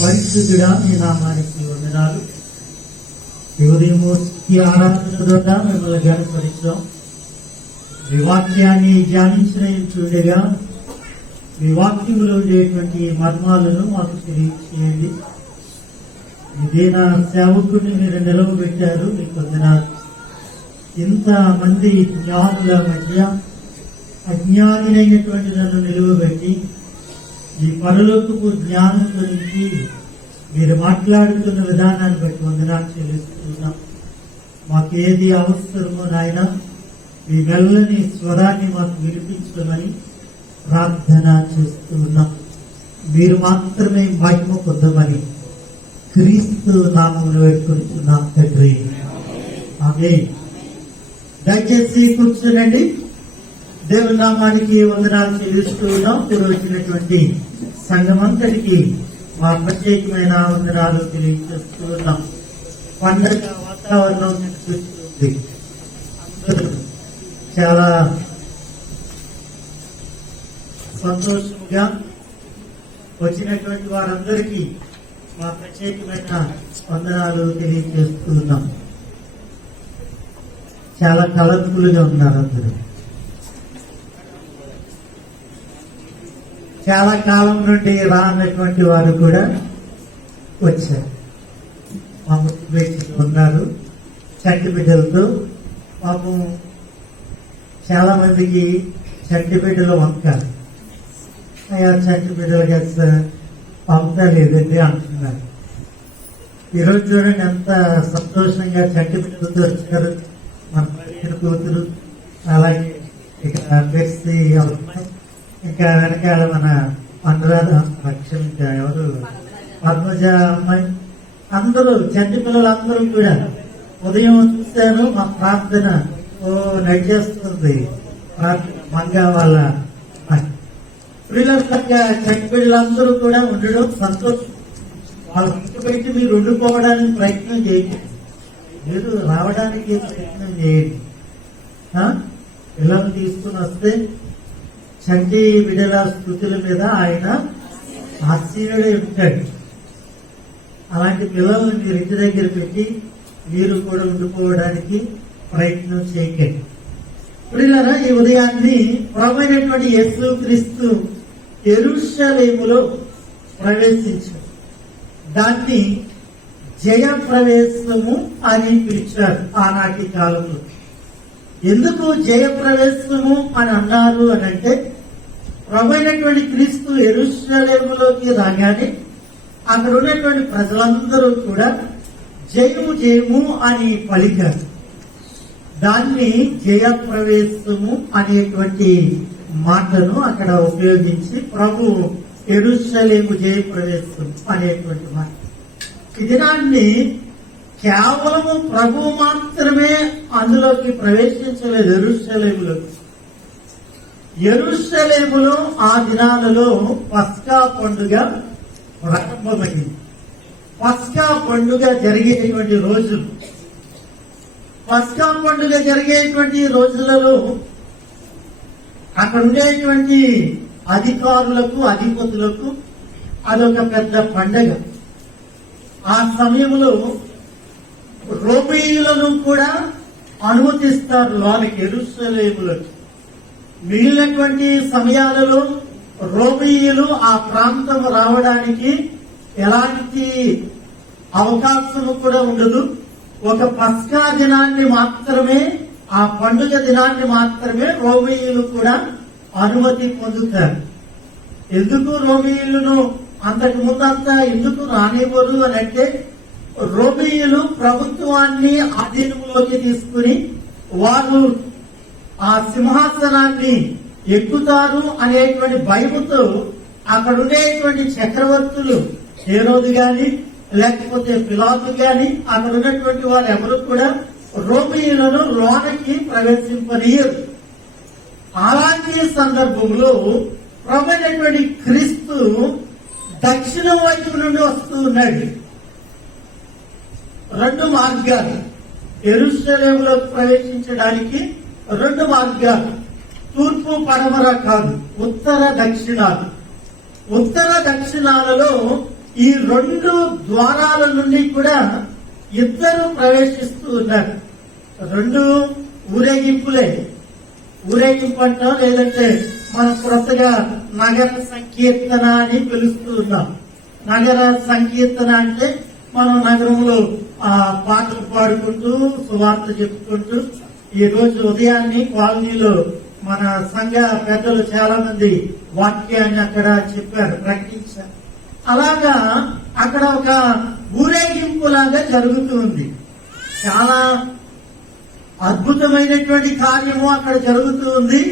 పరిశుద్ధుడా నీ నామానికి వందనాలు. ఈ ఉదయము ఆరాధన ద్వారా మిమ్మల్ని జ్ఞానపరిచాం. మీ వాక్యాన్ని ధ్యానించుండగా మీ వాక్యంలో ఉండేటువంటి మర్మాలను మాకు తెలియచేయండి. ఇదే నా సేవకుడిని మీరు నిలవబెట్టారు, మీకు వందనాలు. ఇంతమంది జ్ఞానుల మధ్య అజ్ఞానులైనటువంటి నన్ను నిలువబెట్టి ఈ పరలోకపు జ్ఞానం గురించి మీరు మాట్లాడుతున్న విధానాన్ని బట్టి వందనాలు చెల్లిస్తున్నాం. మాకేది అవసరమో నాయన మీ మెల్లని స్వరాన్ని మాకు వినిపించమని ప్రార్థన చేస్తున్నాం. మీరు మాత్రమే మహిమ పొందమని క్రీస్తు నామమును వేడుకుంటున్నాం తండ్రి, ఆమేన్. దయచేసి కూర్చోనండి. దేవుని నామానికి వందనాలు చెల్లిస్తున్నాం. ఇప్పుడు వచ్చినటువంటి సంఘమంతటికి మా ప్రత్యేకమైన వందనాలు తెలియజేస్తున్నాం. పండగ వాతావరణం కనిపిస్తుంది. అందరూ చాలా సంతోషంగా వచ్చినటువంటి వారందరికీ మా ప్రత్యేకమైన వందనాలు తెలియజేస్తున్నాం. చాలా కలర్ఫుల్ గా ఉన్నారు అందరూ. చాలా కాలం నుండి రానటువంటి వారు కూడా వచ్చారు. మా ముఖ్య ఉన్నారు చంటి బిడ్డలతో. పాపం చాలా మందికి చంటి బిడ్డలు వంకారు. అయ్యా చంటి బిడ్డలు కదా పంపలేదండి అంటున్నారు. ఈరోజు చూడండి ఎంత సంతోషంగా చంటి బిడ్డలతో వచ్చారు. మన కూతురు, అలాగే ఇక పెర్సి ఇంకా వెనకాల మన అనురాధ లక్ష్యం, ఇంకా ఎవరు పద్మజ అమ్మాయి, అందరూ చంటి పిల్లలు అందరూ కూడా ఉదయం చూశాను. మా ప్రార్థన నడిచేస్తుంది. మంగా వాళ్ళ పిల్లలగా చంటి పిల్లలందరూ కూడా ఉండడం సంతోషం. వాళ్ళ ఇంటి పెట్టి మీరు ఉండిపోవడానికి ప్రయత్నం చేయండి, మీరు రావడానికి ప్రయత్నం చేయండి. పిల్లలు తీసుకుని వస్తే చంటి బిడ్డల స్థుతుల మీద ఆయన ఆశీనుడై ఉంటాడు. అలాంటి పిల్లల్ని మీరు ఇంటి దగ్గర పెట్టి మీరు కూడా ఉండిపోవడానికి ప్రయత్నం చేయకండి. పిల్లరా, ఈ ఉదయాన్ని ప్రభువైనటువంటి యేసుక్రీస్తు యెరూషలేములో ప్రవేశించారు. దాన్ని జయ ప్రవేశము అని పిలిచారు ఆనాటి కాలంలో. ఎందుకు జయ ప్రవేశము అని అన్నారు అని అంటే, ప్రభువైనటువంటి క్రీస్తు యెరూషలేములోకి రాగానే అక్కడ ఉన్నటువంటి ప్రజలందరూ కూడా జయము జయము అని పలికారు. దాన్ని జయ ప్రవేశము అనేటువంటి మాటను అక్కడ ఉపయోగించి ప్రభు యెరూషలేము జయ ప్రవేశం అనేటువంటి మాట. ఈ దినాన్ని కేవలము ప్రభు మాత్రమే అందులోకి ప్రవేశించలేదు. యెరూషలేములో ఆ దినాలలో పస్కా పండుగ ప్రారంభమైంది. పస్కా పండుగ జరిగేటువంటి రోజులు, పస్కా పండుగ జరిగేటువంటి రోజులలో అక్కడ ఉండేటువంటి అధికారులకు, అధిపతులకు అదొక పెద్ద పండగ. ఆ సమయంలో రోమీయులను కూడా అనుమతిస్తారు లోనికి, యెరూషలేములోకి. మిగిలినటువంటి సమయాలలో రోమీయులు ఆ ప్రాంతం రావడానికి ఎలాంటి అవకాశము కూడా ఉండదు. ఒక పస్కా దినాన్ని మాత్రమే, ఆ పండుగ దినాన్ని మాత్రమే రోమీయులు కూడా అనుమతి పొందుతారు. ఎందుకు రోమీయులను అంతకు ముందంతా ఎందుకు రానివ్వరు అని అంటే, రోమీయులు ప్రభుత్వాన్ని ఆధీనంలోకి తీసుకుని వారు ఆ సింహాసనాన్ని ఎక్కుతారు అనేటువంటి భయముతో అక్కడ ఉండేటువంటి చక్రవర్తులు, హేరోదు గాని లేకపోతే పిలాతు గాని, అక్కడ ఉన్నటువంటి వారు ఎవరు కూడా రోమీయులను లోనకి ప్రవేశింపనీయరు. అలాంటి సందర్భంలో ప్రభువైనటువంటి క్రీస్తు దక్షిణం వైపు నుండి వస్తూ ఉన్నాడు. రెండు మార్గాలు, యెరూషలేములోకి ప్రవేశించడానికి రెండు మార్గాలు. తూర్పు పడమర కాదు, ఉత్తర దక్షిణాలు. ఉత్తర దక్షిణాలలో ఈ 2 ద్వారాల నుండి కూడా ఇద్దరు ప్రవేశిస్తూ ఉన్నారు. 2 ఊరేగింపులే. ఊరేగింపు అంటాం, లేదంటే మనం కొత్తగా నగర సంకీర్తన అని పిలుస్తూ ఉన్నాం. నగర సంకీర్తన అంటే మనం నగరంలో పాటలు పాడుకుంటూ సువార్త చెప్పుకుంటూ, ఈ రోజు ఉదయాన్నే కాలనీలో మన సంఘ పెద్దలు చాలా మంది వాక్యాన్ని అక్కడ చెప్పారు, ప్రకటించారు. అలాగా అక్కడ ఒక ఊరేగింపు లాగా జరుగుతుంది. చాలా అద్భుతమైనటువంటి కార్యము అక్కడ జరుగుతూ ఉంది.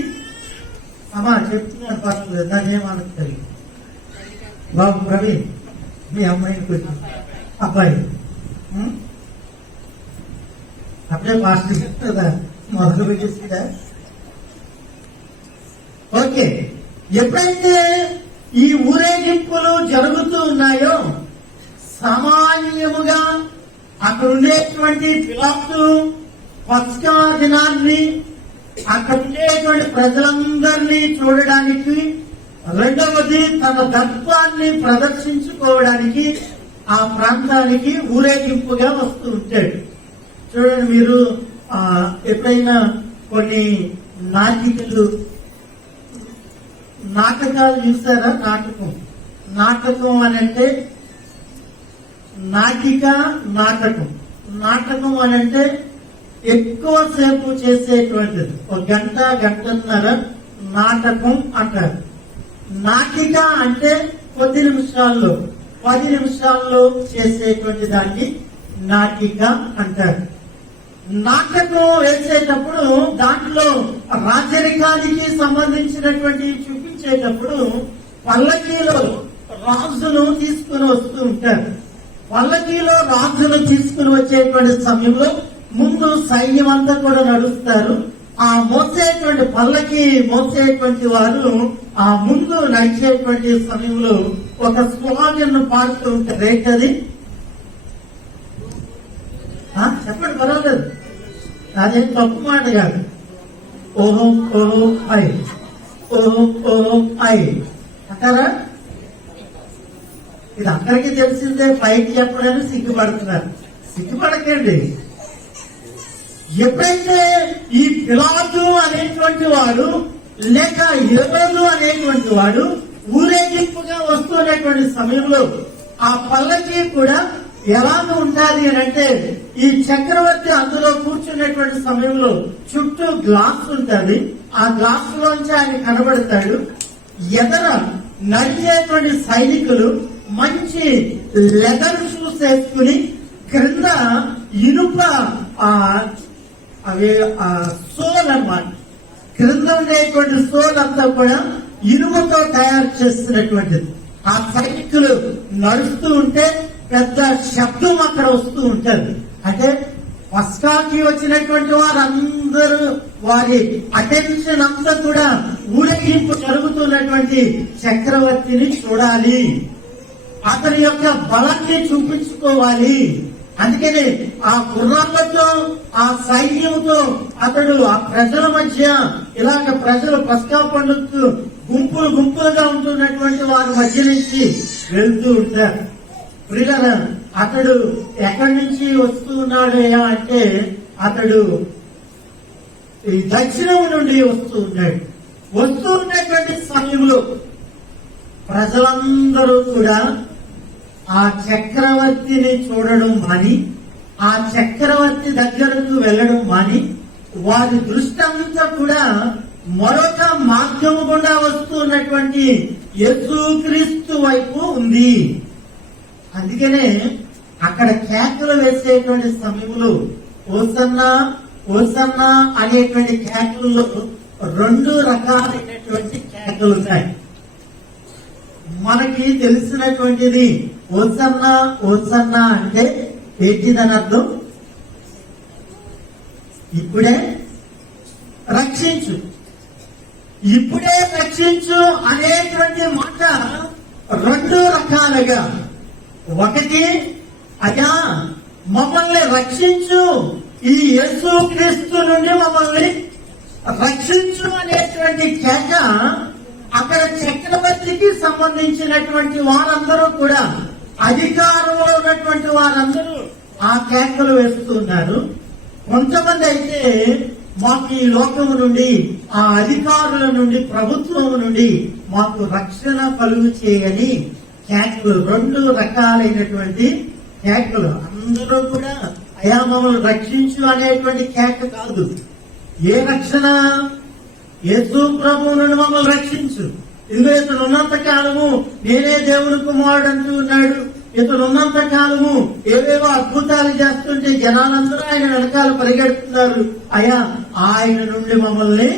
అమ్మా చెప్తున్నాను, పర్లేదు, దాన్నేమనకు తెలియదు. బాబు ప్రవీణ్, మీ అమ్మాయిని కొంచెం అబ్బాయి అప్పుడే మాస్టర్ చెప్తుందా, మొదలు పెట్టేసిందా? ఓకే. ఎప్పుడైతే ఈ ఊరేగింపులు జరుగుతూ ఉన్నాయో, సామాన్యముగా అక్కడ ఉండేటువంటి పిలాతు పస్కా దినాన్ని, అక్కడ ఉండేటువంటి ప్రజలందరినీ చూడడానికి, రెండవది తన దర్పాన్ని ప్రదర్శించుకోవడానికి ఆ ప్రాంతానికి ఊరేగింపుగా వస్తూ ఉంటాడు. చూడండి, మీరు ఎప్పుడైనా కొన్ని నాటకాలు చూసారా? నాటకం అని అంటే నాటకం అని అంటే ఎక్కువసేపు చేసేటువంటిది. 1 గంట, గంటన్నర నాటకం అంటారు. నాటిక అంటే కొద్ది నిమిషాల్లో, 10 నిమిషాల్లో చేసేటువంటి దాన్ని నాటిక అంటారు. నాటకం వేసేటప్పుడు దాంట్లో రాజరికానికి సంబంధించినటువంటి చూపించేటప్పుడు పల్లకీలో రాజును తీసుకుని వస్తూ ఉంటారు. పల్లకీలో రాజును తీసుకుని వచ్చేటువంటి సమయంలో ముందు సైన్యం అంతా కూడా నడుస్తారు. ఆ మోసేటువంటి పల్లకి మోసేటువంటి వారు ఆ ముందు నడిచేటువంటి సమయంలో ఒక స్లోగన్ పాడుతూ ఉంటారు. ఏంటది? చెప్పండి, పర్వాలేదు, అదేం తప్పు మాట కాదు. ఓహో ఓహో ఐ, ఓహో ఓహో ఐ అంటారా? ఇది అందరికీ తెలిసిందే, పైకి చెప్పడానికి సిగ్గుపడుతున్నారు. సిగ్గుపడకండి. ఎప్పుడైతే ఈ పిలాతు అనేటువంటి వాడు లేక హేరోదు అనేటువంటి వాడు ఊరేగింపుగా వస్తున్నటువంటి సమయంలో ఆ పల్లకి కూడా ఎలాగ ఉండాలి అని అంటే, ఈ చక్రవర్తి అందులో కూర్చున్నటువంటి సమయంలో చుట్టూ గ్లాస్ ఉంటుంది. ఆ గ్లాస్ లోంచి ఆయన కనబడతాడు. ఎదర నడిచేటువంటి సైనికులు మంచి లెదర్ షూస్ వేసుకుని, క్రింద ఇనుప అవి సోల్ అన్నమాట. క్రింద ఉండేటువంటి సోల్ అంతా కూడా ఇనుముతో తయారు చేస్తున్నటువంటిది. ఆ సైనికులు నడుస్తూ ఉంటే పెద్ద శబ్దం అక్కడ వస్తూ ఉంటుంది. అంటే పస్కాకి వచ్చినటువంటి వారందరూ వారి అటెన్షన్ అంతా కూడా ఊరేగింపు జరుగుతున్నటువంటి చక్రవర్తిని చూడాలి, అతని యొక్క బలాన్ని చూపించుకోవాలి. అందుకని ఆ గుర్రాలతో, ఆ సైన్యంతో అతడు ఆ ప్రజల మధ్య ఇలాగ ప్రజలు పస్కా పండుగకు గుంపులుగా ఉంటున్నటువంటి వారి మధ్య నుంచి వెళ్తూ ఉంటారు. ప్రియులారా, అతడు ఎక్కడి నుంచి వస్తూ ఉన్నాడు అంటే, అతడు ఈ దక్షిణం నుండి వస్తూ ఉన్నాడు. వస్తూ ఉన్నటువంటి సమయంలో ప్రజలందరూ కూడా ఆ చక్రవర్తిని చూడడం మాని, ఆ చక్రవర్తి దగ్గరకు వెళ్ళడం మాని, వారి దృష్టి అంతా కూడా మరొక మార్గము గుండా వస్తూ ఉన్నటువంటి యేసుక్రీస్తు వైపు ఉంది. అందుకనే అక్కడ కేకలు వేసేటువంటి సమయంలో ఓసన్నా ఓసన్నా అనేటువంటి కేకలలో 2 రకాలైనటువంటి కేకలు ఉన్నాయి. మనకి తెలిసినటువంటిది ఓసన్నా ఓసన్నా అంటే ఏంటిదని అర్థం? ఇప్పుడే రక్షించు, ఇప్పుడే రక్షించు అనేటువంటి మాట 2 రకాలుగా. ఒకటి, అయ్యా మమ్మల్ని రక్షించు, ఈ యేసుక్రీస్తు నుండి మమ్మల్ని రక్షించు అనేటువంటి కేక అక్కడ చక్రవర్తికి సంబంధించినటువంటి వారందరూ కూడా అధికారంలో ఉన్నటువంటి వారందరూ ఆ కేకలు వేస్తున్నారు. కొంతమంది అయితే మాకు ఈ లోకము నుండి, ఆ అధికారుల నుండి, ప్రభుత్వం నుండి మాకు రక్షణ కలుగు చేయని కేకలు, 2 రకాలైనటువంటి కేకలు. అందరూ కూడా అయా మమ్మల్ని రక్షించు అనేటువంటి కేక కాదు. ఏ రక్షణ? యేసు ప్రభువు నుండి మమ్మల్ని రక్షించు. ఇదిగో ఇతను ఉన్నంత కాలము నేనే దేవుని కుమారుడు అంటూ ఉన్నాడు. ఇతను ఉన్నంత కాలము ఏవేవో అద్భుతాలు చేస్తుంటే జనాలందరూ ఆయన వెనకాల పరిగెడుతున్నారు. అయ్యా ఆయన నుండి మమ్మల్ని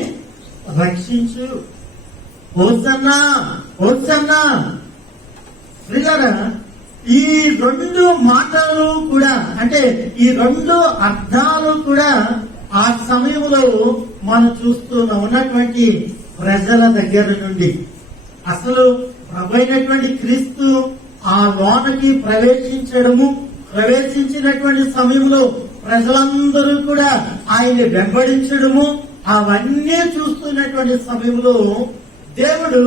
రక్షించు. Hosanna hosanna. ప్రియులారా, ఈ 2 మాటలు కూడా, అంటే ఈ 2 అర్థాలు కూడా ఆ సమయంలో మనం ఉన్నటువంటి ప్రజల దగ్గర నుండి, అసలు ప్రభైనటువంటి క్రీస్తు ఆ లోనకి ప్రవేశించినటువంటి సమయంలో ప్రజలందరూ కూడా ఆయన్ని వెంబడించడము, అవన్నీ చూస్తున్నటువంటి సమయంలో దేవుడు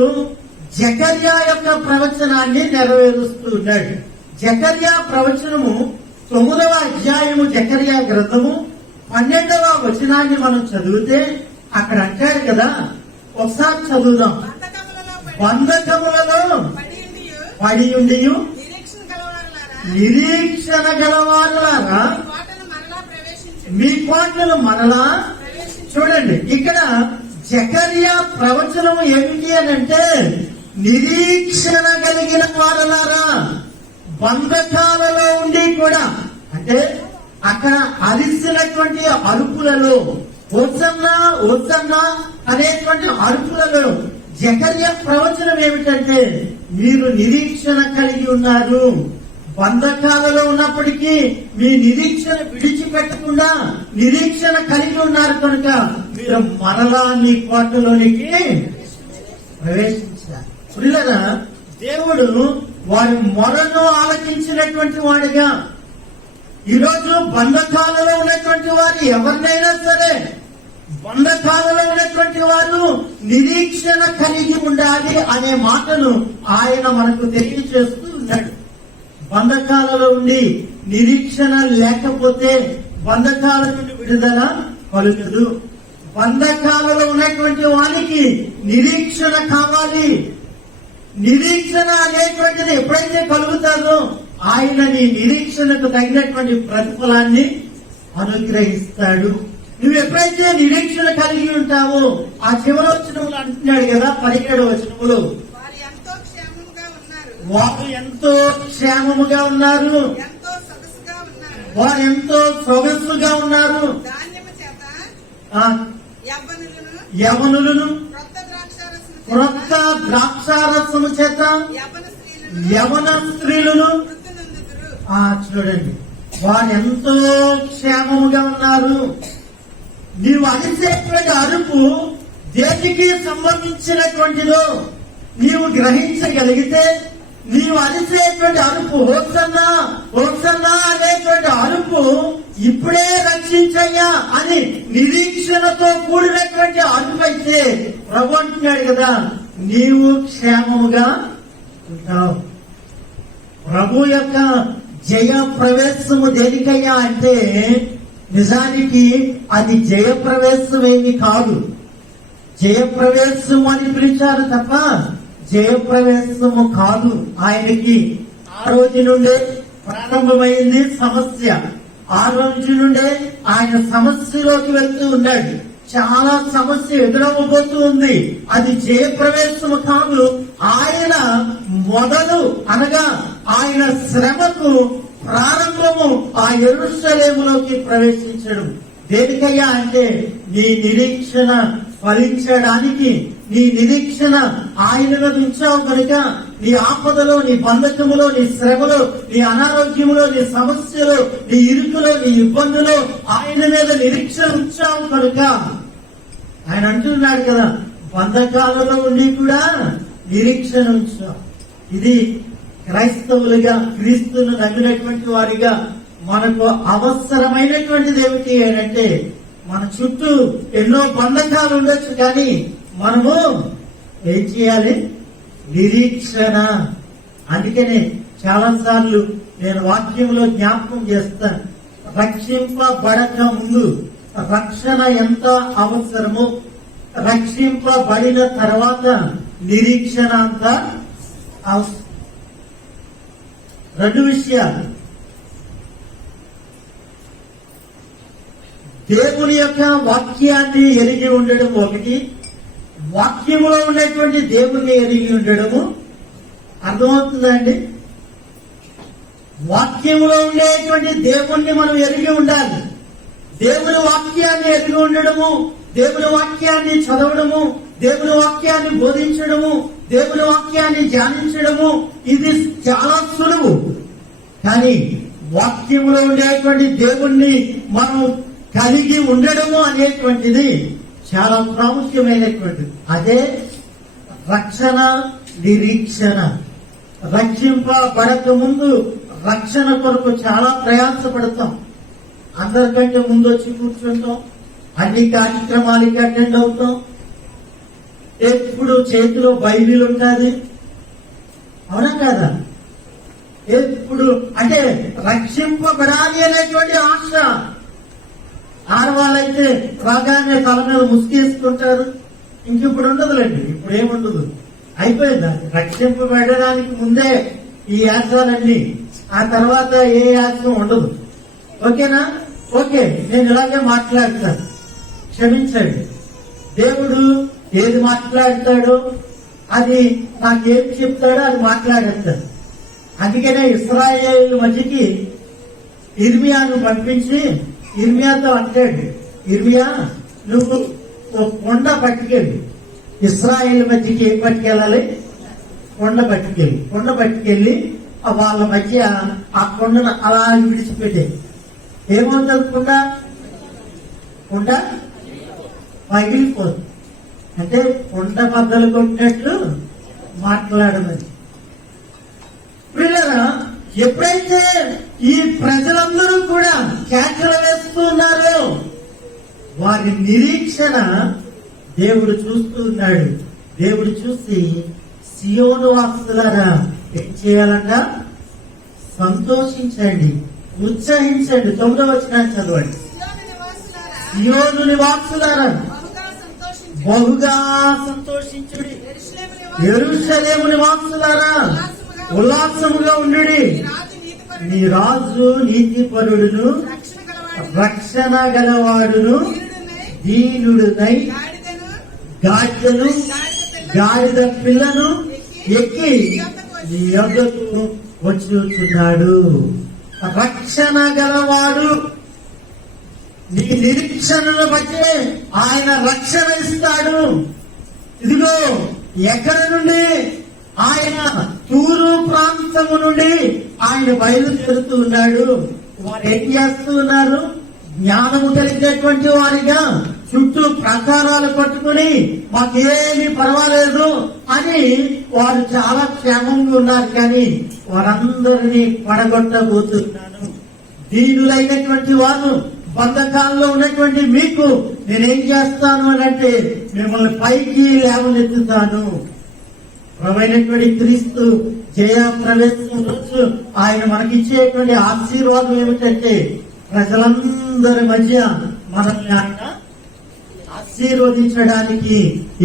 జకర్యా యొక్క ప్రవచనాన్ని నెరవేరుస్తూ ఉన్నాడు. జకర్యా ప్రవచనము 9వ అధ్యాయము జకర్యా గ్రంథము 12వ వచనాన్ని మనం చదివితే అక్కడ అంటాడు కదా, ఒకసారి చదువుదాం. బంధకములలో పడి ఉండి నిరీక్షణ గలవారులారా మీ కోటలు మరలా. చూడండి, ఇక్కడ జకర్యా ప్రవచనము ఏమిటి అని అంటే, నిరీక్షణ కలిగిన వారులారా. బంధకాలలో ఉండి కూడా, అంటే అక్కడ అరిసినటువంటి అరుపులలో, హోసన్నా హోసన్నా అనేటువంటి అరుపులలో జకర్యా ప్రవచనం ఏమిటంటే, మీరు నిరీక్షణ కలిగి ఉన్నారు. బంధకాలలో ఉన్నప్పటికీ మీ నిరీక్షణ విడిచిపెట్టకుండా నిరీక్షణ కలిగి ఉన్నారు కనుక మీరు మరలా మీ కోటలోనికి ప్రవేశించారు. ప్రియులారా, దేవుడు వారి మొరను ఆలకించినటువంటి వాడిగా, ఈరోజు బంధకాలలో ఉన్నటువంటి వారు ఎవరినైనా సరే, బంధకాలలో ఉన్నటువంటి వారు నిరీక్షణ కలిగి ఉండాలి అనే మాటను ఆయన మనకు తెలియజేస్తూ ఉన్నాడు. బంధకాలలో ఉండి నిరీక్షణ లేకపోతే బంధకాల నుండి విడుదల కలుగదు. బంధకాలలో ఉన్నటువంటి వారికి నిరీక్షణ కావాలి. నిరీక్షణ అనేటువంటిది ఎప్పుడైతే కలుగుతారో ఆయన నీ నిరీక్షణకు తగినటువంటి ప్రతిఫలాన్ని అనుగ్రహిస్తాడు. నువ్వు ఎప్పుడైతే నిరీక్షణ కలిగి ఉంటావో, ఆ చివరి వచనములు అంటున్నాడు కదా, 17వ వచనములు, వారు ఎంతో క్షేమముగా ఉన్నారు, వారు ఎంతో సొగసుగా ఉన్నారు. యవనులను క్రొత్త ద్రాక్షారసము చేత యవన స్త్రీలను. చూడండి, వారు ఎంతో క్షేమముగా ఉన్నారు. నీవు అరిసేటువంటి అరుపు దేనికి సంబంధించినటువంటిదో నీవు గ్రహించగలిగితే, నీవు అరిసేటువంటి అరుపు హోసన్నా హోసన్నా అనేటువంటి అరుపు ఇప్పుడే రక్షించయ్యా అని నిరీక్షణతో కూడినటువంటి అరుపు అయితే ప్రభు అంటున్నాడు కదా, నీవు క్షేమముగా ఉంటావు. ప్రభు యొక్క జయ ప్రవేశము దేనికయ్యా అంటే, నిజానికి అది జయప్రవేశం ఏమి కాదు. జయప్రవేశం అని పిలిచారు తప్ప జయప్రవేశము కాదు. ఆయనకి ఆ రోజు నుండే ప్రారంభమైంది సమస్య. ఆ రోజు నుండే ఆయన సమస్యలోకి వెళ్తూ ఉన్నాడు. చాలా సమస్య ఎదురవ్వబోతూ ఉంది. అది జయప్రవేశము కాదు. ఆయన మొదలు అనగా ఆయన శ్రమకు ప్రారంభము ఆ యెరూషలేములోకి ప్రవేశించడం. దేనికయ్యా అంటే, నీ నిరీక్షణ ఫలించడానికి, నీ నిరీక్షణ ఆయన మీద ఉంచావు కనుక, నీ ఆపదలో, నీ బంధకములో, నీ శ్రమలో, నీ అనారోగ్యములో, నీ సమస్యలో, నీ ఇరుకులో, నీ ఇబ్బందులో ఆయన మీద నిరీక్షణ ఉంచావు కనుక ఆయన అంటున్నాడు కదా, బంధకాలలో ఉండి కూడా నిరీక్షణ ఉంచావు. ఇది క్రైస్తవులుగా, క్రీస్తును నమ్మినటువంటి వారిగా మనకు అవసరమైనటువంటిది ఏమిటి అంటే, మన చుట్టూ ఎన్నో బంధకాలు ఉండొచ్చు, కానీ మనము ఏం చేయాలి? నిరీక్షణ. అందుకనే చాలా సార్లు నేను వాక్యంలో జ్ఞాపకం చేస్తాను. రక్షింపబడక ముందు రక్షణ ఎంత అవసరమో, రక్షింపబడిన తర్వాత నిరీక్షణ అంత అవసరం. రెండు విషయాలు, దేవుని యొక్క వాక్యాన్ని ఎరిగి ఉండడం ఒకటి, వాక్యంలో ఉండేటువంటి దేవుణ్ణి ఎరిగి ఉండడము. అర్థమవుతుందండి? వాక్యంలో ఉండేటువంటి దేవుణ్ణి మనం ఎరిగి ఉండాలి. దేవుని వాక్యాన్ని ఎరిగి ఉండడము, దేవుని వాక్యాన్ని చదవడము, దేవుని వాక్యాన్ని బోధించడము, దేవుని వాక్యాన్ని ధ్యానించడము, ఇది చాలా సులువు. కానీ వాక్యంలో ఉండేటువంటి దేవుణ్ణి మనం కలిగి ఉండడము అనేటువంటిది చాలా ప్రాముఖ్యమైనటువంటిది. అదే రక్షణ, నిరీక్షణ. రక్షింపబడక ముందు రక్షణ కొరకు చాలా ప్రయాసపడతాం. అందరికంటే ముందు వచ్చి కూర్చుంటాం, అన్ని కార్యక్రమాలకి అటెండ్ అవుతాం, ఎప్పుడు చేతిలో బైబిల్ ఉంటుంది. అవునా కదా? ఎప్పుడు అంటే రక్షింపబడాలి అనేటువంటి ఆశ. ఆడవాళ్ళైతే రాగానే తల మీద ముసుగేసుకుంటారు. ఇంక ఇప్పుడు ఉండదులేండి, ఇప్పుడు ఏముండదు, అయిపోయింది. రక్షింపబడడానికి ముందే ఈ యాత్రలన్నీ, ఆ తర్వాత ఏ యాత్ర ఉండదు. ఓకేనా? ఓకే, నేను ఇలాగే మాట్లాడతాను, క్షమించండి. దేవుడు ఏది మాట్లాడతాడో అది నాకేం చెప్తాడో అది మాట్లాడేస్తాడు. అందుకనే ఇశ్రాయేలు మధ్యకి ఇర్మియాను పంపించి ఇర్మియాతో అంటాడు, ఇర్మియా నువ్వు కొండ పట్టుకెళ్ళి, ఇశ్రాయేలు మధ్యకి ఏం పట్టుకెళ్ళాలి? కొండ పట్టుకెళ్ళి వాళ్ళ మధ్య ఆ కొండను అలా విడిచిపెట్టే. ఏమవుతుంది? కొండ పగిలిపోతుంది. అంటే కొండ బద్దలు కొట్టినట్లు మాట్లాడమని. పిల్లరా, ఎప్పుడైతే ఈ ప్రజలందరూ కూడా కేకలు వేస్తున్నారో వారి నిరీక్షణ దేవుడు చూస్తూ ఉన్నాడు. దేవుడు చూసి సియోను వాసులారా ఏం చేయాలంట? సంతోషించండి, ఉత్సహించండి. 9వ వచనాన్ని చదవండి. సియోను నివాసులారా బహుగా సంతోషించుడి, యెరూషలేము నివాసులారా ఉల్లాసముగా ఉండుడి. నీ రాజు నీతిపరుడును రక్షణ గలవాడును దీనుడునై గాడిద పిల్లను ఎక్కి నీ యొద్దకు వచ్చుచున్నాడు. రక్షణ గలవాడు. నీ నిరీక్షణను బట్టి ఆయన రక్షణ ఇస్తాడు. ఇదిగో ఎక్కడి నుండి? ఆయన తూరు ప్రాంతము నుండి ఆయన బయలుదేరుతూ ఉన్నాడు. వారు ఏం చేస్తూ ఉన్నారు? జ్ఞానము కలిగినటువంటి వారిగా చుట్టూ ప్రకారాలు పట్టుకుని మాకేమీ పర్వాలేదు అని వారు చాలా క్షేమంగా ఉన్నారు. కానీ వారందరినీ పడగొట్టబోతున్నాను. దీనులైనటువంటి వారు, బంధకాల్లో ఉన్నటువంటి మీకు నేనేం చేస్తాను అని అంటే మిమ్మల్ని పైకి లేవనెత్తుతాను. ప్రభువైనటువంటి క్రీస్తు జయ ప్రవేశం రోజు ఆయన మనకిచ్చేటువంటి ఆశీర్వాదం ఏమిటంటే ప్రజలందరి మధ్య మనల్ని ఆయన ఆశీర్వదించడానికి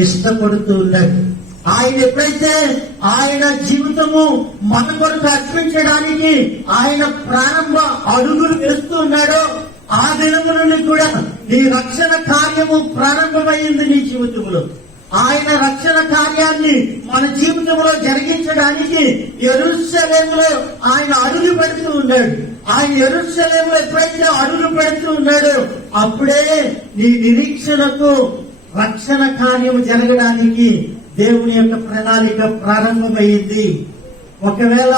ఇష్టపడుతూ ఉన్నాడు. ఆయన ఎప్పుడైతే ఆయన జీవితము మన కొరకు అర్పించడానికి ఆయన ప్రారంభ అడుగులు వేస్తూ ఉన్నాడో ఆ దినము నుండి కూడా నీ రక్షణ కార్యము ప్రారంభమైంది. నీ జీవితంలో ఆయన రక్షణ కార్యాన్ని మన జీవితంలో జరిగించడానికి యెరూషలేములో ఆయన అడుగు పెడుతూ ఉన్నాడు. ఆయన యెరూషలేములో ఎప్పుడైతే అడుగు పెడుతూ ఉన్నాడో అప్పుడే నీ నిరీక్షణకు రక్షణ కార్యము జరగడానికి దేవుని యొక్క ప్రణాళిక ప్రారంభమైంది. ఒకవేళ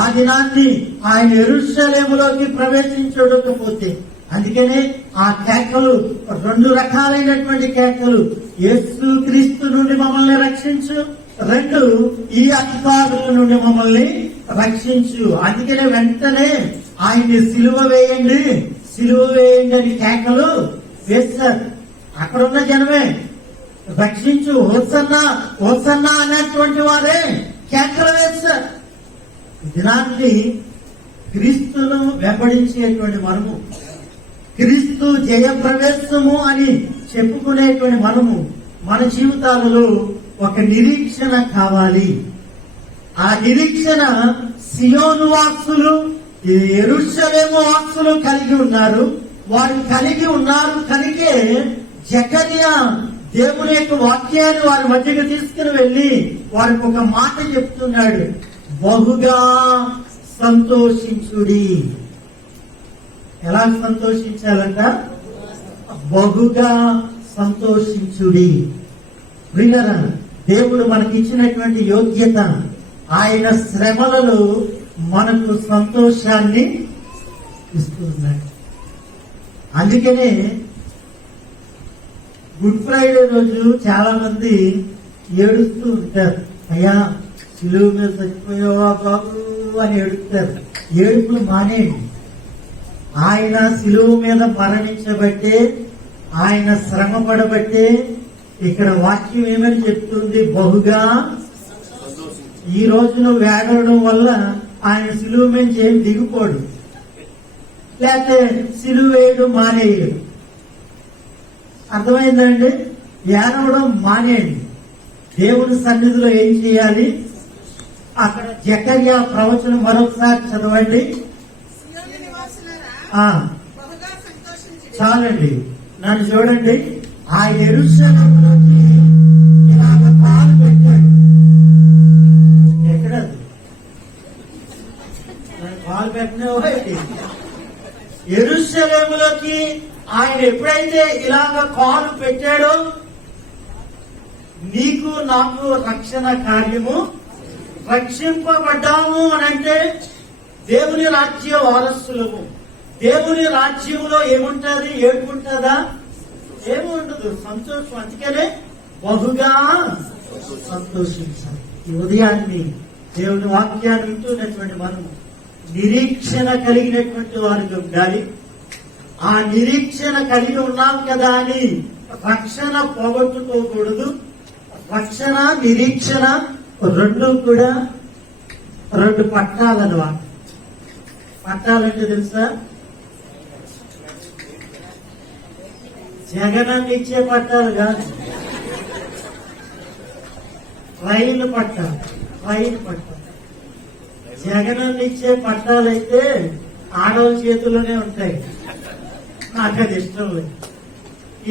ఆ దినాన్ని ఆయన యెరూషలేములోకి ప్రవేశించకపోతే, అందుకనే ఆ కేకలు 2 రకాలైనటువంటి కేకలు. యేసు క్రీస్తు నుండి మమ్మల్ని రక్షించు, 2 ఈ అధికారుల నుండి మమ్మల్ని రక్షించు. అందుకనే వెంటనే ఆయన్ని సిలువ వేయండి అని కేకలు వేస్తారు. అక్కడున్న జనమే రక్షించు, హోసన్నా హోసన్నా అన్నటువంటి వారే కేకలు వేస్తారు. దినాన్ని క్రీస్తును వెంబడించేటువంటి మనము, క్రీస్తు జయప్రవేశము అని చెప్పుకునేటువంటి మనము, మన జీవితాలలో ఒక నిరీక్షణ కావాలి. ఆ నిరీక్షణ సియోను వాసులు, యెరూషలేము వాసులు కలిగి ఉన్నారు. వారు కలిగి ఉన్నారు కనుకే జకర్యా దేవుని యొక్క వాక్యాన్ని వారి మధ్యకు తీసుకుని వెళ్లి వారికి ఒక మాట చెప్తున్నాడు, బహుగా సంతోషించుడి. ఎలా సంతోషించాలంట? బహుగా సంతోషించుడి. ప్రియులారా, దేవుడు మనకిచ్చినటువంటి యోగ్యత, ఆయన శ్రమలలో మనకు సంతోషాన్ని ఇస్తున్నాడు. అందుకనే గుడ్ ఫ్రైడే రోజు చాలా మంది ఏడుస్తూ ఉంటారు, అయ్యా సిలువ మీద చచ్చిపోయావా బాబు అని ఏడుస్తారు. ఏడుపులు మానేయండి. ఆయన సిలువ మీద మరణించబట్టే, ఆయన శ్రమ పడబట్టే ఇక్కడ వాక్యం ఏమని చెప్తుంది? బహుగా. ఈ రోజు నువ్వు వేడడం వల్ల ఆయన సిలువ మీద ఏం దిగిపోడు, లేకపోతే సిలువ వేయడం మానేయడు. అర్థమైందండి? ఏడవడం మానేయండి. దేవుని సన్నిధిలో ఏం చేయాలి? అక్కడ జకర్యా ప్రవచనం మరొకసారి చదవండి. చాలండి, నన్ను చూడండి. ఆ యెరూషలేములోకి ఇలాగ కాలు పెట్టాడు. ఎక్కడది? కాలు పెట్టినవా? యెరూషలేములోకి ఆయన ఎప్పుడైతే ఇలాగ కాలు పెట్టాడో, నీకు నాకు రక్షణ కార్యము, రక్షింపబడ్డాము అని అంటే దేవుని రాజ్య వారసులము. దేవుని రాజ్యంలో ఏముంటది? ఏడుకుంటుందా? ఏమి ఉండదు, సంతోషం. అందుకనే బహుగా సంతోషించాలి. ఈ ఉదయాన్ని దేవుని వాక్యాన్ని వింటున్నటువంటి మనము నిరీక్షణ కలిగినటువంటి వారిగా ఉండాలి. ఆ నిరీక్షణ కలిగి ఉన్నాం కదా అని రక్షణ పోగొట్టుకోకూడదు. రక్షణ, నిరీక్షణ రెండు కూడా రెండు పట్టాలన్నమాట. పట్టాలంటే తెలుసా? జగనాన్ని ఇచ్చే పట్టాలు కాదు, రైలు పట్టాలు. రైలు పట్టాలు జగనాన్ని ఇచ్చే పట్టాలైతే ఆడవాళ్ళ చేతుల్లోనే ఉంటాయి. నాకు అది ఇష్టం లేదు.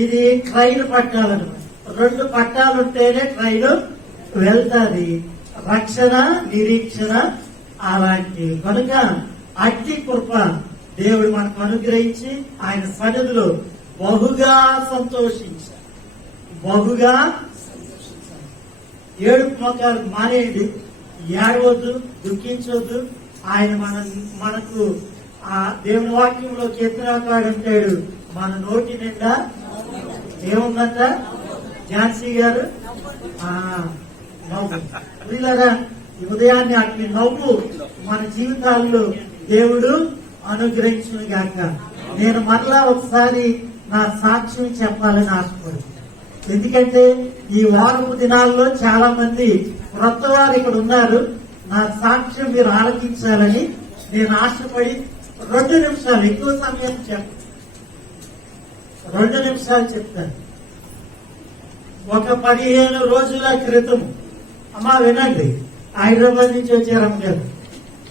ఇది ట్రైన్ పట్టాలన్నమాట. రెండు పట్టాలు ఉంటేనే ట్రైన్ వెళ్తాది. రక్షణ, నిరీక్షణ అలాంటివి. కనుక అట్టి కృప దేవుడు మనకు అనుగ్రహించి ఆయన సన్నిధిలో బహుగా సంతోషించాలి. బహుగా ఏడుపు మొక్కలు మానేయండి. ఏడవద్దు, దుఃఖించవద్దు. ఆయన మనకు ఆ దేవుని వాక్యంలో కీర్తనకాడు అంటాడు, మన నోటి నిండా ఏముందంట? ఝాన్సీ గారు నవ్వు. వీళ్ళరా, ఈ ఉదయాన్ని అట్టి నవ్వు మన జీవితాల్లో దేవుడు అనుగ్రహించును గాక. నేను మరలా ఒకసారి నా సాక్ష్యం చెప్పాలని ఆశపడుతున్నాను. ఎందుకంటే ఈ వారపు దినాల్లో చాలా మంది క్రొత్త వారు ఇక్కడ ఉన్నారు. నా సాక్ష్యం మీరు ఆలకించాలని నేను ఆశపడి 2 నిమిషాలు, ఎక్కువ సమయం 2 నిమిషాలు చెప్తాను. ఒక 15 రోజుల క్రితం, అమ్మా వినండి, హైదరాబాద్ నుంచి వచ్చారమ్మ గారు,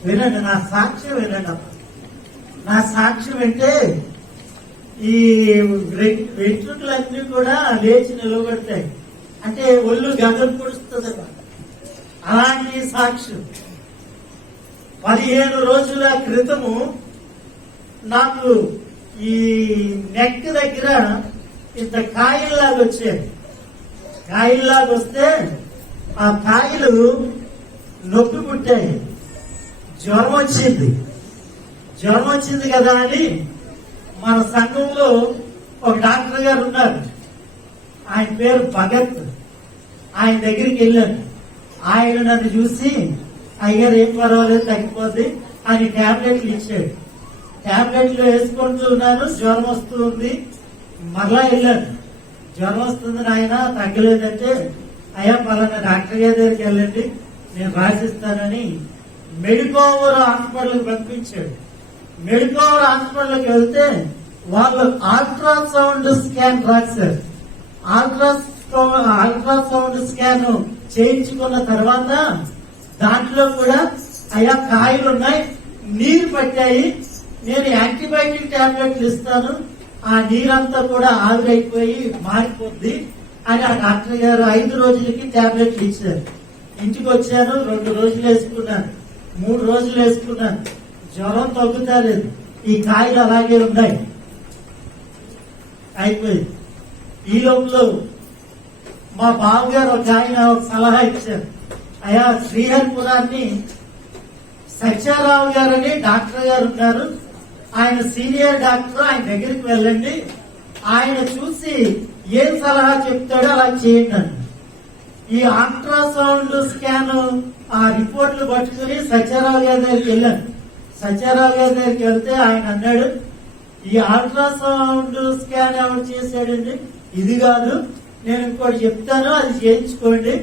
వినండి నా సాక్ష్యం వినండి అమ్మ. నా సాక్ష్యం అంటే ఈ వెంట్రుకలన్నీ కూడా లేచి నిలబడతాయి, అంటే ఒళ్ళు గదలు పొడుస్తుంది. అలాంటి సాక్ష్యం 15 రోజుల క్రితము నాకు ఈ నెక్ దగ్గర ఇంత కాయల్లాగా వచ్చాయి. కాయల్లాగా వస్తే ఆ కాయలు నొప్పి పుట్టాయి. జ్వరం వచ్చింది కదా అని మన సంఘంలో ఒక డాక్టర్ గారు ఉన్నారు, ఆయన పేరు భగత్. ఆయన దగ్గరికి వెళ్ళాను. ఆయన నన్ను చూసి, అయ్యారు ఏం పర్వాలేదు తగ్గిపోద్ది అని టాబ్లెట్లు ఇచ్చాడు. టాబ్లెట్లు వేసుకుంటూ ఉన్నాను, జ్వరం వస్తూ ఉంది. మరలా వెళ్ళాను, జ్వరం వస్తుంది నాయన తగ్గలేదంటే, అయ్యా పలానా డాక్టర్ గారి దగ్గరికి వెళ్ళండి నేను రాసిస్తానని మెడికోవర్ హాస్పిటల్కి పంపించాడు. మెడికోవర్ హాస్పిటల్కి వెళ్తే వాళ్ళు అల్ట్రాసౌండ్ స్కాన్ రాశారు. అల్ట్రాసౌండ్ స్కాన్ చేయించుకున్న తర్వాత దాంట్లో కూడా అయా కాయలు ఉన్నాయి, నీరు పట్టాయి, నేను యాంటీబయాటిక్ టాబ్లెట్లు ఇస్తాను, ఆ నీరంతా కూడా ఆవిరైపోయి మారిపోద్ది అని ఆ డాక్టర్ గారు 5 రోజులకి టాబ్లెట్లు ఇచ్చారు. ఇంటికి వచ్చాను, 2 రోజులు వేసుకున్నాను, 3 రోజులు వేసుకున్నాను, జ్వరం తగ్గుతాలేదు, ఈ కాయలు అలాగే ఉన్నాయి, అయిపోయింది. ఈ లోపల మా బావగారు ఒక ఆయన ఒక సలహా ఇచ్చారు. అయా శ్రీహరిపురాన్ని సత్యారావు గారని డాక్టర్ గారు ఉన్నారు, ఆయన సీనియర్ డాక్టర్, ఆయన దగ్గరికి వెళ్ళండి, ఆయన చూసి ఏం సలహా చెప్తాడో అలా చేయండి అని. ఈ అల్ట్రాసౌండ్ స్కాన్ ఆ రిపోర్ట్లు పట్టుకుని సత్యారావు గారి దగ్గరికి వెళ్ళాను. సత్యారావు గారి దగ్గరికి వెళ్తే ఆయన అన్నాడు, ఈ అల్ట్రాసౌండ్ స్కాన్ ఎవరు చేశాడండి, ఇది కాదు, నేను ఇంకోటి చెప్తాను, అది చేయించుకోండి,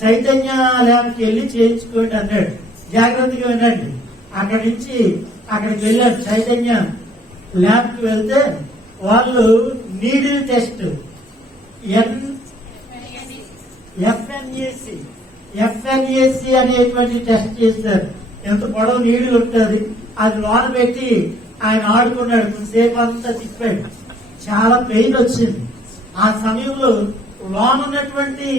చైతన్య ల్యాబ్కి వెళ్ళి చేయించుకోండి అన్నాడు. జాగ్రత్తగా వినండి. అక్కడి నుంచి అక్కడికి వెళ్ళాడు, చైతన్య ల్యాబ్కి వెళ్తే వాళ్ళు నీడిల్ టెస్ట్ ఎఫ్ఎన్ఏసి అనేటువంటి టెస్ట్ చేశారు. ఎంత పొడవు నీడిల్ ఉంటుంది, అది లోన పెట్టి ఆయన ఆడుకున్నాడు, కొంతసేపు అంతా తిప్పాడు, చాలా పెయిన్ వచ్చింది. ఆ సమయంలో లోన ఉన్నటువంటి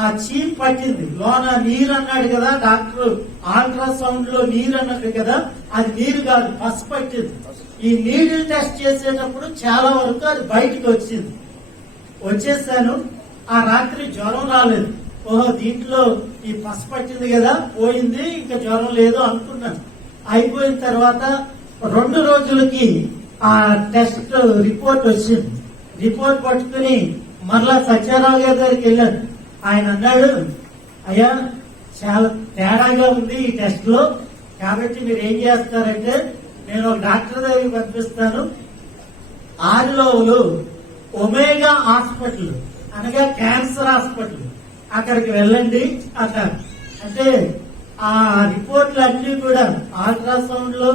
ఆ చీమ్ పట్టింది, లోన నీరు అన్నాడు కదా డాక్టర్, అల్ట్రాసౌండ్ లో నీరు అన్నాడు కదా, అది నీరు కాదు, పసు పట్టింది. ఈ నీడిల్ టెస్ట్ చేసేటప్పుడు చాలా వరకు అది బయటికి వచ్చింది. వచ్చేసాను, ఆ రాత్రి జ్వరం రాలేదు. ఓహో దీంట్లో ఈ పసు పట్టింది కదా, పోయింది, ఇంకా జ్వరం లేదు అనుకున్నాను. అయిపోయిన తర్వాత 2 రోజులకి ఆ టెస్ట్ రిపోర్ట్ వచ్చింది. రిపోర్ట్ పట్టుకుని మరలా సత్యారావు గారి దగ్గరికి వెళ్ళాను. ఆయన అన్నాడు, అయ్యా చాలా తేడాగా ఉంది ఈ టెస్ట్ లో, కాబట్టి మీరు ఏం చేస్తారంటే నేను ఒక డాక్టర్ దగ్గరికి పంపిస్తాను, ఆదిలోవులు ఒమేగా హాస్పిటల్ అనగా క్యాన్సర్ హాస్పిటల్, అక్కడికి వెళ్ళండి అన్నారు. అంటే ఆ రిపోర్ట్లు అన్ని కూడా అల్ట్రాసౌండ్ లో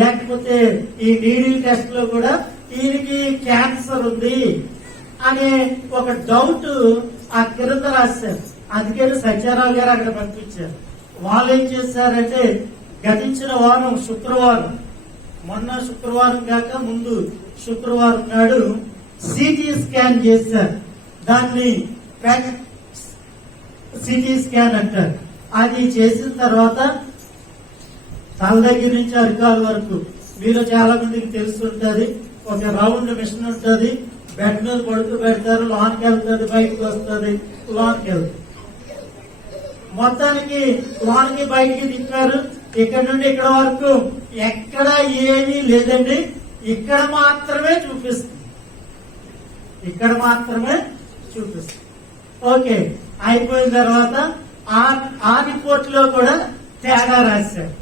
లేకపోతే ఈ నీడిల్ టెస్ట్ లో కూడా ఈయనకి క్యాన్సర్ ఉంది అనే ఒక డౌట్ ఆ కింద రాశారు. అందుకని సత్యారావు గారు అక్కడ పంపించారు. వాళ్ళు ఏం చేశారంటే గతించిన వారం శుక్రవారం, మొన్న శుక్రవారం కాక ముందు శుక్రవారం నాడు సిటీ స్కాన్ చేశారు. దాన్ని సిటీ స్కాన్ అంటారు. అది చేసిన తర్వాత తల దగ్గర నుంచి అరికాల వరకు మీరు చాలా మందికి తెలుస్తుంటది, ఒక రౌండ్ మిషన్ ఉంటుంది, బెడ్ మీద పడుతూ పెడతారు, లోన్కి వెళ్తుంది, బయటకు వస్తుంది, లోన్కి వెళ్తుంది. మొత్తానికి లోన్కి బయటికి తిప్పారు. ఇక్కడ నుండి ఇక్కడ వరకు ఎక్కడ ఏమీ లేదండి, ఇక్కడ మాత్రమే చూపిస్తుంది, ఇక్కడ మాత్రమే చూపిస్తుంది. ఓకే, అయిపోయిన తర్వాత ఆ రిపోర్ట్ లో కూడా తేడా రాశారు.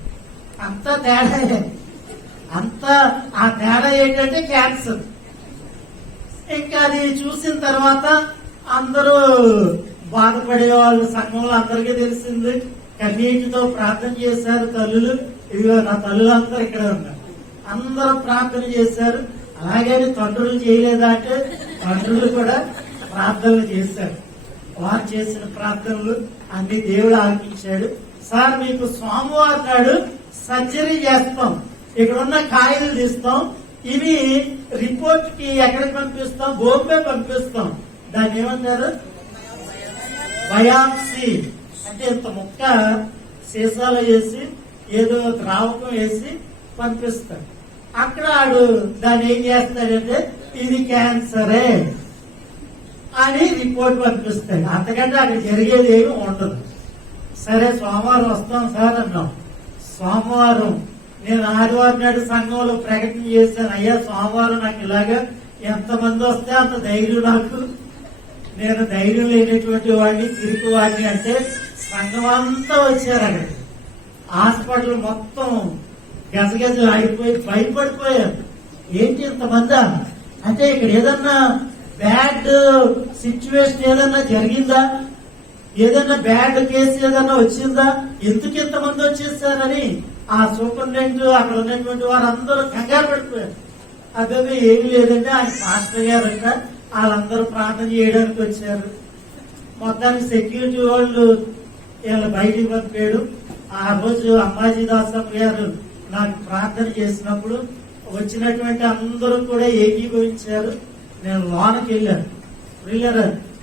అంతా తేడా, అంతా ఆ తేడా ఏంటంటే క్యాన్సర్. ఇంకా అది చూసిన తర్వాత అందరూ బాధపడే వాళ్ళు సంఘంలో అందరికీ తెలిసింది. కన్నీటితో ప్రార్థన చేశారు తల్లులు. ఇదిగో నా తల్లులందరూ ఇక్కడ ఉన్నారు, అందరూ ప్రార్థన చేశారు. అలాగని తండ్రులు చేయలేదా అంటే తండ్రులు కూడా ప్రార్థనలు చేశారు. వారు చేసిన ప్రార్థనలు అన్ని దేవుడు ఆలకించాడు. సార్ మీకు సోమవారం నాడు సర్జరీ చేస్తాం, ఇక్కడ ఉన్న కాయలు తీస్తాం, ఇవి రిపోర్ట్ కి ఎక్కడికి పంపిస్తాం, బాంబే పంపిస్తాం. దాన్ని ఏమంటారు, బయాప్సీ. అంటే ఇంత ముక్క సీసాలో వేసి ఏదో ద్రావకం వేసి పంపిస్తాడు. అక్కడ ఆడు దాన్ని ఏం చేస్తాడంటే ఇది క్యాన్సరే అని రిపోర్ట్ పంపిస్తాడు. అంతకంటే అక్కడ జరిగేది ఏమి ఉండదు. సరే సోమవారం వస్తాం సార్ అన్నాం. సోమవారం నేను ఆదివారం నాడు సంఘంలో ప్రకటన చేశాను, అయ్యా సోమవారం నాకు ఇలాగా ఎంతమంది వస్తే అంత ధైర్యం నాకు, నేను ధైర్యం లేనటువంటి వాడిని, తిరిగి వాడిని అంటే సంఘం అంతా వచ్చారు. అక్కడ హాస్పిటల్ మొత్తం గజగజలు ఆగిపోయి భయపడిపోయారు. ఏంటి ఇంతమందా అంటే ఇక్కడ ఏదన్నా బ్యాడ్ సిచ్యువేషన్ ఏదన్నా జరిగిందా, ఏదైనా బ్యాడ్ కేసు ఏదైనా వచ్చిందా, ఎందుకు ఇంతమంది వచ్చేసారని ఆ సూపరింటెండెంట్ అక్కడ ఉన్నటువంటి వారందరూ కంగారు పడిపోయారు. అదే ఏమీ లేదంటే ఆయన మాస్టర్ గారు అంట వాళ్ళందరూ ప్రార్థన చేయడానికి వచ్చారు. మొత్తానికి సెక్యూరిటీ వాళ్ళు వీళ్ళ బయటికి పంపాడు. ఆ రోజు అమ్మాజీ దాసమ్మ గారు నాకు ప్రార్థన చేసినప్పుడు వచ్చినటువంటి అందరూ కూడా ఏకీభవించారు. నేను లోనకి వెళ్ళారు.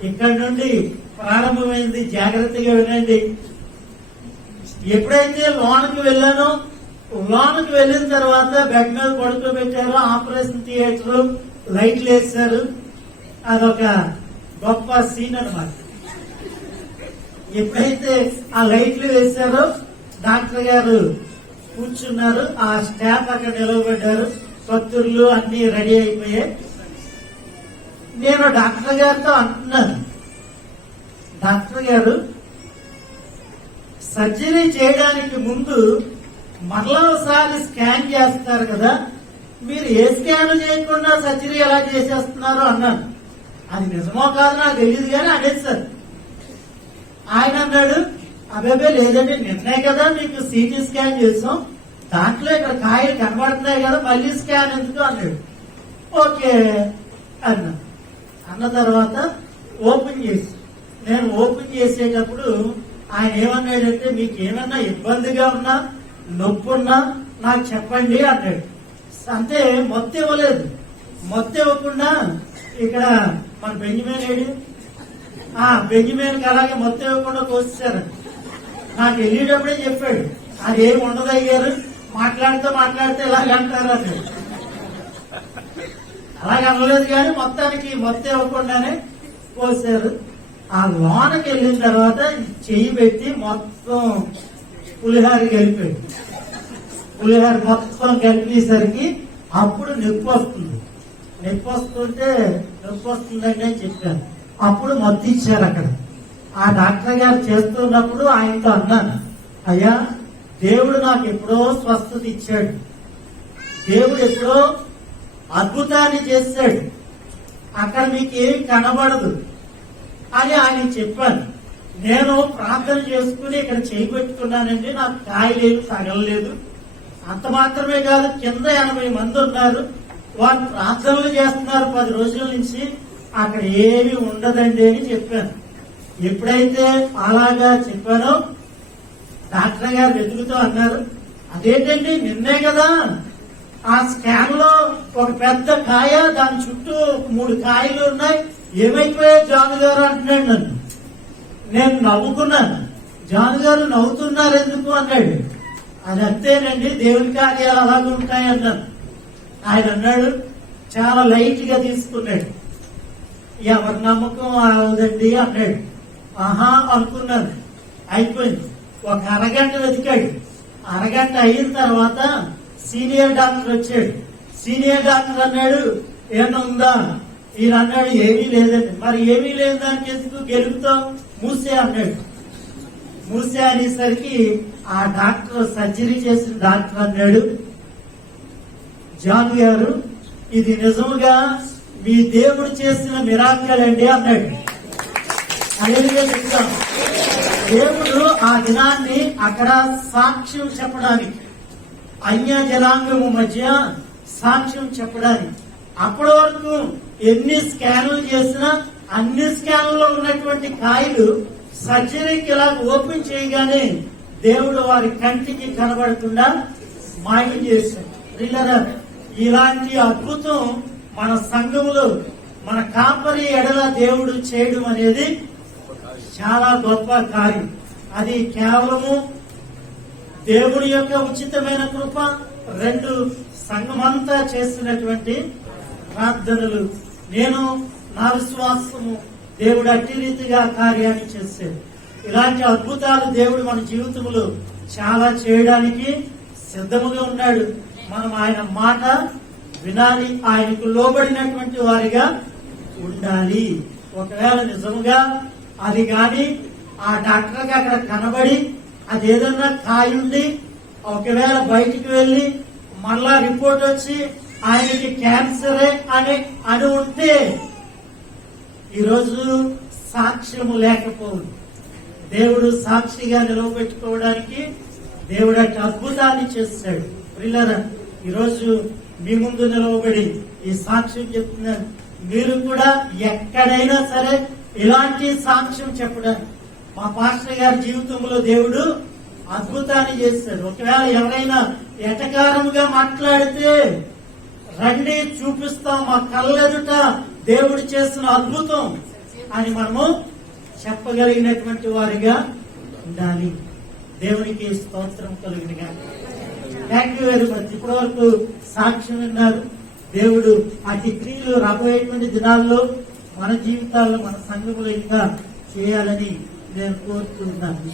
ఇక్కడ నుండి ప్రారంభమైంది, జాగ్రత్తగా వినండి. ఎప్పుడైతే లోనకి వెళ్ళానో, లోనకి వెళ్ళిన తర్వాత బెడ్ మీద పడుకోబెట్టారు, ఆపరేషన్ థియేటర్ లైట్లు వేశారు. అదొక గొప్ప సీన్ అన్నమాట. ఎప్పుడైతే ఆ లైట్లు వేశారో డాక్టర్ గారు కూర్చున్నారు, ఆ స్టాఫ్ అక్కడ నిలవబడ్డారు, కత్తుర్లు అన్ని రెడీ అయిపోయాయి. నేను డాక్టర్ గారితో అంటున్నాను, డాక్టర్ గారు సర్జరీ చేయడానికి ముందు మరలా ఒకసారి స్కాన్ చేస్తారు కదా, మీరు ఏ స్కాన్ చేయకుండా సర్జరీ ఎలా చేసేస్తున్నారు అన్నాను. అది నిజమో కాదు నాకు తెలియదు కానీ అనేది సార్. ఆయన అన్నాడు, అబ్బాయి లేదండి, నిన్నే కదా మీకు సిటీ స్కాన్ చేసాం, దాంట్లో ఇక్కడ కాయలు కనబడుతున్నాయి కదా, మళ్ళీ స్కాన్ ఎందుకు అన్నాడు. ఓకే అన్న తర్వాత ఓపెన్ చేసి, నేను ఓపెన్ చేసేటప్పుడు ఆయన ఏమన్నాడంటే, మీకు ఏమన్నా ఇబ్బందిగా ఉన్నా నొప్పి ఉన్నా నాకు చెప్పండి అన్నాడు. అంటే మొత్తం ఇవ్వలేదు. మొత్తం ఇవ్వకుండా ఇక్కడ మన బెంజమిన్ బెంజమిన్కి అలాగే మొత్తం ఇవ్వకుండా కోసేశారు. నాకు వెళ్ళేటప్పుడే చెప్పాడు, అది ఏమి ఉండదు అయ్యారు, మాట్లాడితే ఇలాగ అంటారు అన్నాడు. అలాగే అనలేదు కానీ మొత్తానికి మొత్తం ఇవ్వకుండానే కోసారు. ఆ లోనకి వెళ్ళిన తర్వాత చెయ్యి పెట్టి మొత్తం పులిహార కలిపాడు. పులిహార మొత్తం కలిపేసరికి అప్పుడు నొప్పి వస్తుంది. నొప్పి వస్తుందండి అని చెప్పాను. అప్పుడు మత్తు ఇచ్చారు అక్కడ. ఆ డాక్టర్ గారు చేస్తున్నప్పుడు ఆయనతో అన్నాను, అయ్యా దేవుడు నాకు ఎప్పుడో స్వస్థత ఇచ్చాడు, దేవుడు ఎప్పుడో అద్భుతాన్ని చేశాడు, అక్కడ మీకు ఏం కనబడదు అని ఆయన చెప్పాను. నేను ప్రార్థన చేసుకుని ఇక్కడ చేయబెట్టుకున్నానండి, నాకు కాయలేదు, తగలలేదు. అంత మాత్రమే కాదు, కింద 80 మంది ఉన్నారు, వారు ప్రార్థనలు చేస్తున్నారు 10 రోజుల నుంచి, అక్కడ ఏమీ ఉండదండి అని చెప్పాను. ఎప్పుడైతే అలాగా చెప్పానో డాక్టర్ గారు వెతుకుతూ అన్నారు, అదేంటండి నిన్నే కదా ఆ స్కాన్ లో ఒక పెద్ద కాయ, దాని చుట్టూ 3 కాయలు ఉన్నాయి, ఏమైపోయాయి జాన్ గారు అంటున్నాడు నన్ను. నేను నవ్వుకున్నాను. జాన్ గారు నవ్వుతున్నారు ఎందుకు అన్నాడు. అది అంతేనండి, దేవుని కార్యాలు అలాగే ఉంటాయి అన్నాను. ఆయన అన్నాడు, చాలా లైట్ గా తీసుకున్నాడు. ఎవరి నమ్మకం అవదండి అన్నాడు. ఆహా అనుకున్నాను. అయిపోయింది. ఒక అరగంట వెతికాడు. అరగంట అయిన తర్వాత సీనియర్ డాక్టర్ వచ్చాడు. సీనియర్ డాక్టర్ అన్నాడు, ఏమన్నా ఉందా? ఈయన అన్నాడు, ఏమీ లేదండి. మరి ఏమీ లేదు దానికి ఎందుకు గెలుపుతాం, మూసే అన్నాడు. మూసే అనేసరికి ఆ డాక్టర్, సర్జరీ చేసిన డాక్టర్ అన్నాడు, జాన్ గారు ఇది నిజముగా మీ దేవుడు చేసిన మిరాకిల్ అండి అన్నాడు. అదేవిధంగా చెప్తాం, దేవుడు ఆ దినాన్ని అక్కడ సాక్ష్యం చెప్పడానికి, అన్య జనాంగము మధ్య సాక్ష్యం చెప్పడానికి, అప్పటి వరకు ఎన్ని స్కాన్లు చేసినా అన్ని స్కాన్లలో ఉన్నటువంటి కాయలు సర్జరీకి ఇలా ఓపెన్ చేయగానే దేవుడు వారి కంటికి కనబడకుండా మాయం చేశాడు. ఇలాంటి అద్భుతం మన సంఘములో, మన కాపరి ఎడల దేవుడు చేయడం అనేది చాలా గొప్ప కార్యం. అది కేవలము దేవుడి యొక్క ఉచితమైన కృప, 2 సంఘమంతా చేసినటువంటి ప్రార్థనలు. నేను నా విశ్వాసము దేవుడు అట్టి రీతిగా కార్యాన్ని చేశాడు. ఇలాంటి అద్భుతాలు దేవుడు మన జీవితంలో చాలా చేయడానికి సిద్ధముగా ఉన్నాడు. మనం ఆయన మాట వినాలి, ఆయనకు లోబడినటువంటి వారిగా ఉండాలి. ఒకవేళ నిజముగా అది గాని ఆ డాక్టర్కి అక్కడ కనబడి అదేదన్నా కాయుండి ఒకవేళ బయటికి వెళ్లి మళ్ళా రిపోర్ట్ వచ్చి ఆయనకి క్యాన్సరే అని ఉంటే ఈరోజు సాక్ష్యము లేకపోవు. దేవుడు సాక్షిగా నిలవబెట్టుకోవడానికి దేవుడు అట్టి అద్భుతాన్ని చేస్తాడు. ప్రియులారా, ఈరోజు మీ ముందు నిలవబడి ఈ సాక్ష్యం చెప్తున్నాను. మీరు కూడా ఎక్కడైనా సరే ఇలాంటి సాక్ష్యం చెప్పడానికి, మా పాస్టర్ గారి జీవితంలో దేవుడు అద్భుతాన్ని చేస్తాడు. ఒకవేళ ఎవరైనా ఎటకారముగా మాట్లాడితే రండి చూపిస్తాం, మా కళ్ళెదుట దేవుడు చేసిన అద్భుతం అని మనము చెప్పగలిగినటువంటి వారిగా ఉండాలి. దేవునికి స్తోత్రం కలుగునుగా. Thank you very much. ఇప్పటి వరకు సాక్ష్యం విన్నారు. దేవుడు అతి క్రియలు రాబోయేటువంటి దినాల్లో మన జీవితాల్లో, మన సంఘములో ఇంకా చేయాలని నేను కోరుతున్నాను.